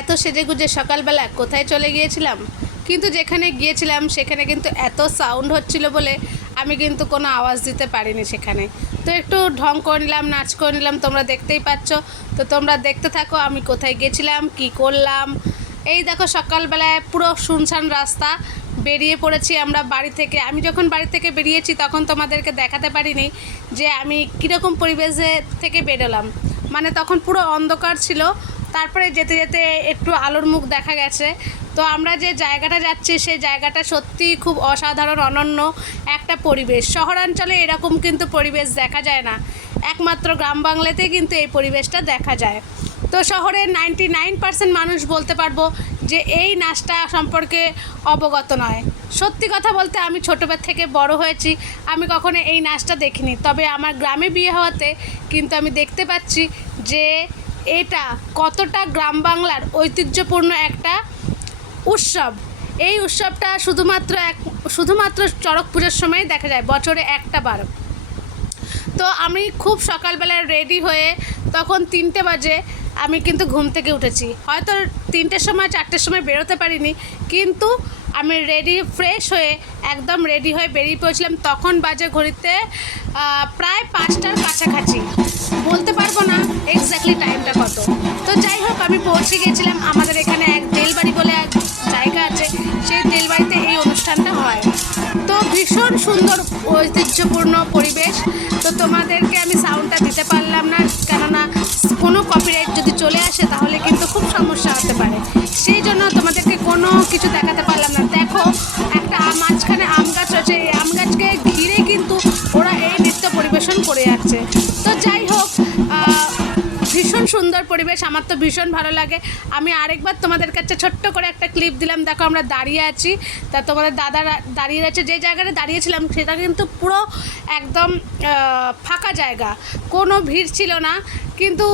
এত সেজেগুজে সকালবেলা কোথায় চলে গিয়েছিলাম, কিন্তু যেখানে গিয়েছিলাম সেখানে কিন্তু এত সাউন্ড হচ্ছিল বলে আমি কিন্তু কোনো আওয়াজ দিতে পারিনি সেখানে। তো একটু ঢং করে নিলাম, নাচ করে নিলাম, তোমরা দেখতেই পাচ্ছ। তো তোমরা দেখতে থাকো আমি কোথায় গেছিলাম, কি করলাম। এই দেখো সকালবেলায় পুরো শুনশান রাস্তা, বেরিয়ে পড়েছি আমরা বাড়ি থেকে। আমি যখন বাড়ি থেকে বেরিয়েছি তখন তোমাদেরকে দেখাতে পারিনি যে আমি কীরকম পরিবেশে থেকে বেরোলাম, মানে তখন পুরো অন্ধকার ছিল। তারপরে যেতে যেতে একটু আলোর মুখ দেখা গেছে। তো আমরা যে জায়গাটা যাচ্ছি সেই জায়গাটা সত্যি খুব অসাধারণ, অনন্য একটা পরিবেশ। শহরাঞ্চলে এরকম কিন্তু পরিবেশ দেখা যায় না, একমাত্র গ্রাম বাংলাতেই কিন্তু এই পরিবেশটা দেখা যায়। তো শহরের 99% মানুষ বলতে পারবো যে এই নাচটা সম্পর্কে অবগত নয়। সত্যি কথা বলতে আমি ছোটোবেলা থেকে বড় হয়েছি, আমি কখনো এই নাচটা দেখিনি। তবে আমার গ্রামে বিয়ে হওয়াতে কিন্তু আমি দেখতে পাচ্ছি যে এটা কতটা গ্রাম বাংলার ঐতিহ্যপূর্ণ একটা উৎসব। এই উৎসবটা শুধুমাত্র চড়ক পুজোর সময় দেখা যায়, বছরে একটা বার। তো আমি খুব সকালবেলায় রেডি হয়ে, তখন 3টে বাজে আমি কিন্তু ঘুম থেকে উঠেছি। হয়তো 3টের সময় 4টের সময় বেরোতে পারিনি, কিন্তু আমি রেডি ফ্রেশ হয়ে একদম রেডি হয়ে বেরিয়ে পড়েছিলাম। তখন বাজে ঘড়িতে প্রায় 5টার কাছাকাছি, বলতে পারবো না এক্স্যাক্টলি টাইমটা কত। তো যাই হোক আমি পৌঁছে গিয়েছিলাম। আমাদের এখানে এক তেলবাড়ি বলে এক জায়গা আছে, সেই তেলবাড়িতে এই অনুষ্ঠানটা হয়। তো ভীষণ সুন্দর ঐতিহ্যপূর্ণ পরিবেশ। তো তোমাদেরকে আমি সাউন্ডটা দিতে পারলাম না, কেননা কোনো কপিরাইট যদি চলে আসে তাহলে কিন্তু খুব সমস্যা হতে পারে। সেই জন্য তোমাদেরকে কোনো কিছু দেখাতে পারলাম না। দেখো একটা মাঝখানে আম গাছ রয়েছে, এই আম গাছকে ঘিরে কিন্তু ওরা এই নৃত্য পরিবেশন করে যাচ্ছে। তো যাই হোক, ভীষণ সুন্দর পরিবেশ, আমার তো ভীষণ ভালো লাগে। আমি আরেকবার তোমাদের কাছে ছোট্ট করে একটা ক্লিপ দিলাম। দেখো আমরা দাঁড়িয়ে আছি, তা তোমাদের দাদারা দাঁড়িয়ে আছে। যে জায়গাটা দাঁড়িয়েছিলাম সেটা কিন্তু পুরো একদম ফাঁকা জায়গা, কোনো ভিড় ছিল না। কিন্তু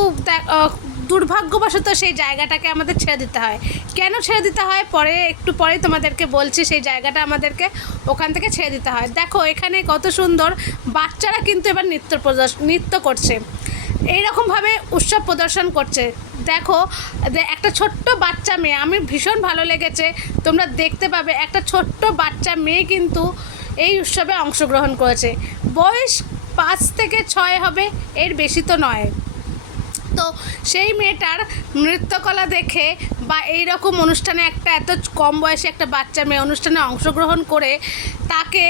দুর্ভাগ্যবশত সেই জায়গাটাকে আমাদের ছেড়ে দিতে হয়। কেন ছেড়ে দিতে হয় একটু পরে তোমাদেরকে বলছি। সেই জায়গাটা আমাদেরকে ওখান থেকে ছেড়ে দিতে হয়। দেখো এখানে কত সুন্দর বাচ্চারা কিন্তু এবার নৃত্য করছে, এইরকমভাবে উৎসব প্রদর্শন করছে। দেখো একটা ছোট্ট বাচ্চা মেয়ে, আমি ভীষণ ভালো লেগেছে, তোমরা দেখতে পাবে। একটা ছোট্ট বাচ্চা মেয়ে কিন্তু এই উৎসবে অংশগ্রহণ করেছে। বয়স 5 থেকে 6 হবে, এর বেশি তো নয়। তো সেই মেয়েটার নৃত্যকলা দেখে বা এই রকম অনুষ্ঠানে একটা এত কম বয়সে একটা বাচ্চা মেয়ে অনুষ্ঠানে অংশগ্রহণ করে, তাকে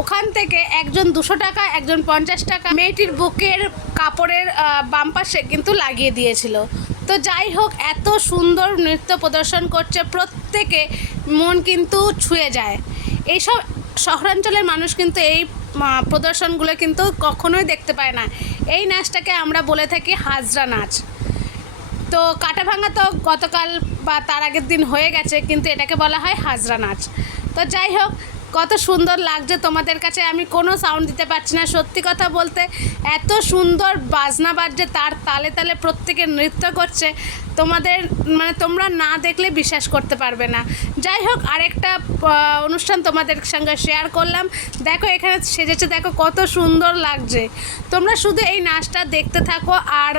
ওখান থেকে একজন 200 টাকা, একজন 50 টাকা মেয়েটির বুকের কাপড়ের বাম পাশে কিন্তু লাগিয়ে দিয়েছিল। তো যাই হোক, এত সুন্দর নৃত্য প্রদর্শন করছে, প্রত্যেকে মন কিন্তু ছুঁয়ে যায়। এইসব শহরাঞ্চলের মানুষ কিন্তু এই প্রদর্শনগুলো কিন্তু কখনোই দেখতে পায় না। এই নাচটাকে আমরা বলে থাকি হাজরা নাচ। তো কাটাভাঙা তো গতকাল বা তার আগের দিন হয়ে গেছে, কিন্তু এটাকে বলা হয় হাজরা নাচ। তো যাই হোক, কত সুন্দর লাগছে তোমাদের কাছে। আমি কোনো সাউন্ড দিতে পারছি না, সত্যি কথা বলতে এত সুন্দর বাজনা বাজছে, তার তালে তালে প্রত্যেকে নৃত্য করছে। তোমরা না দেখলে বিশ্বাস করতে পারবে না। যাই হোক, আরেকটা অনুষ্ঠান তোমাদের সঙ্গে শেয়ার করলাম। দেখো এখানে সেজেছে, দেখো কত সুন্দর লাগছে। তোমরা শুধু এই নাচটা দেখতে থাকো আর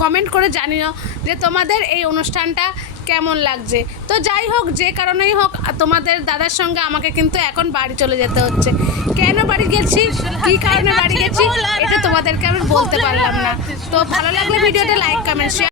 কমেন্ট করে জানিও যে তোমাদের এই অনুষ্ঠানটা কেমন লাগছে। তো যাই হোক, যে কারণেই হোক, তোমাদের দাদার সঙ্গে আমাকে কিন্তু এখন বাড়ি চলে যেতে হচ্ছে। কেন বাড়ি গেছি, কী কারণে বাড়ি গেছি, এটা তোমাদেরকে আমি বলতে পারলাম না। তো ভালো লাগলে ভিডিওটা লাইক, কমেন্ট, শেয়ার